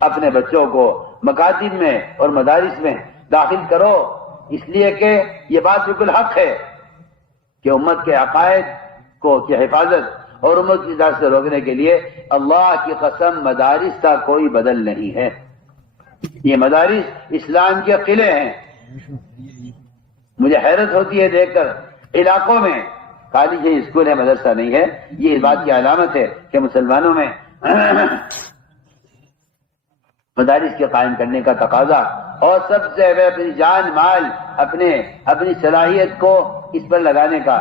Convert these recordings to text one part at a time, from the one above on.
اپنے بچوں کو مکاتب میں اور مدارس میں داخل کرو، اس لیے کہ یہ بات بالکل حق ہے کہ امت کے عقائد کی حفاظت اور امت کی اجازت سے روکنے کے لیے اللہ کی قسم مدارس کا کوئی بدل نہیں ہے۔ یہ مدارس اسلام کے قلعے ہیں۔ مجھے حیرت ہوتی ہے دیکھ کر علاقوں میں کالج ہے، اسکول ہے، مدرسہ نہیں ہے۔ یہ اس بات کی علامت ہے کہ مسلمانوں میں مدارس کے قائم کرنے کا تقاضا اور سب سے اپنی جان مال اپنی صلاحیت کو اس پر لگانے کا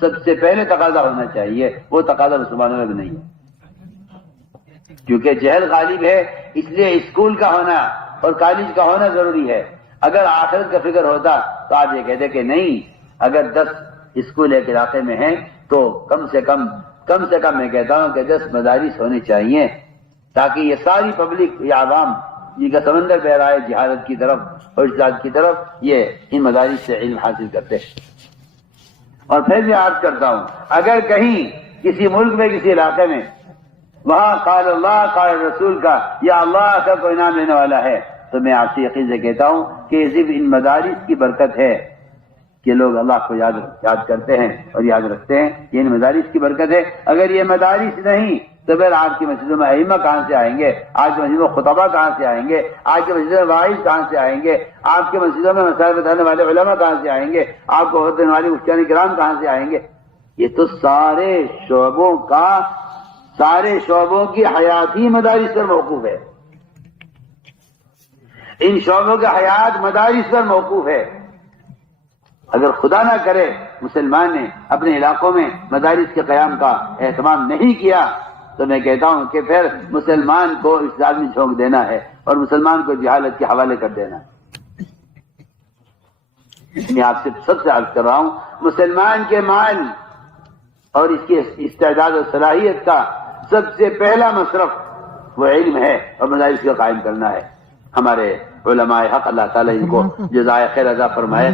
سب سے پہلے تقاضا ہونا چاہیے۔ وہ تقاضا مسلمانوں میں بھی نہیں ہے، کیونکہ جہل غالب ہے، اس لیے اسکول کا ہونا اور کالج کا ہونا ضروری ہے۔ اگر آخرت کا فکر ہوتا تو آپ یہ کہتے کہ نہیں، اگر 10 اسکول ایک علاقے میں ہیں تو کم سے کم میں کہتا ہوں کہ 10 مدارس ہونے چاہیے، تاکہ یہ ساری پبلک، یہ عوام جن کا سمندر بہ رہا ہے جہالت کی طرف اور اجتہاد کی طرف، یہ ان مدارس سے علم حاصل کرتے ہیں۔ اور پھر بھی عرض کرتا ہوں، اگر کہیں کسی ملک میں کسی علاقے میں وہاں قال اللہ قال رسول کا یا اللہ کا کوئی نام لینے والا ہے، تو میں آپ سے یقین سے کہتا ہوں کہ صرف ان مدارس کی برکت ہے کہ لوگ اللہ کو یاد کرتے ہیں اور یاد رکھتے ہیں، یہ ان مدارس کی برکت ہے۔ اگر یہ مدارس نہیں تو پھر آپ کی مسجدوں میں ائمہ کہاں سے آئیں گے؟ آج کی مسجدوں میں خطبہ کہاں سے آئیں گے؟ آج کی مسجدوں میں واعظ کہاں سے آئیں گے؟ آپ کی مسجدوں میں مسائل بتانے والے علماء کہاں سے آئیں گے؟ آپ کو خطبہ دینے والے مفتیان کرام کہاں سے آئیں گے؟ یہ تو سارے شعبوں کی حیاتی مدارس پر موقوف ہے۔ ان شعبوں کی حیات مدارس پر موقوف ہے۔ اگر خدا نہ کرے مسلمان نے اپنے علاقوں میں مدارس کے قیام کا اہتمام نہیں کیا تو میں کہتا ہوں کہ پھر مسلمان کو اسلام میں جھونک دینا ہے اور مسلمان کو جہالت کے حوالے کر دینا ہے۔ میں آپ سے سب سے عرض کر رہا ہوں، مسلمان کے مال اور اس کی استعداد و صلاحیت کا سب سے پہلا مصرف وہ علم ہے اور مدارس کو قائم کرنا ہے۔ ہمارے علماء حق اللہ تعالیٰ ان کو جزائے خیر عطا فرمائے۔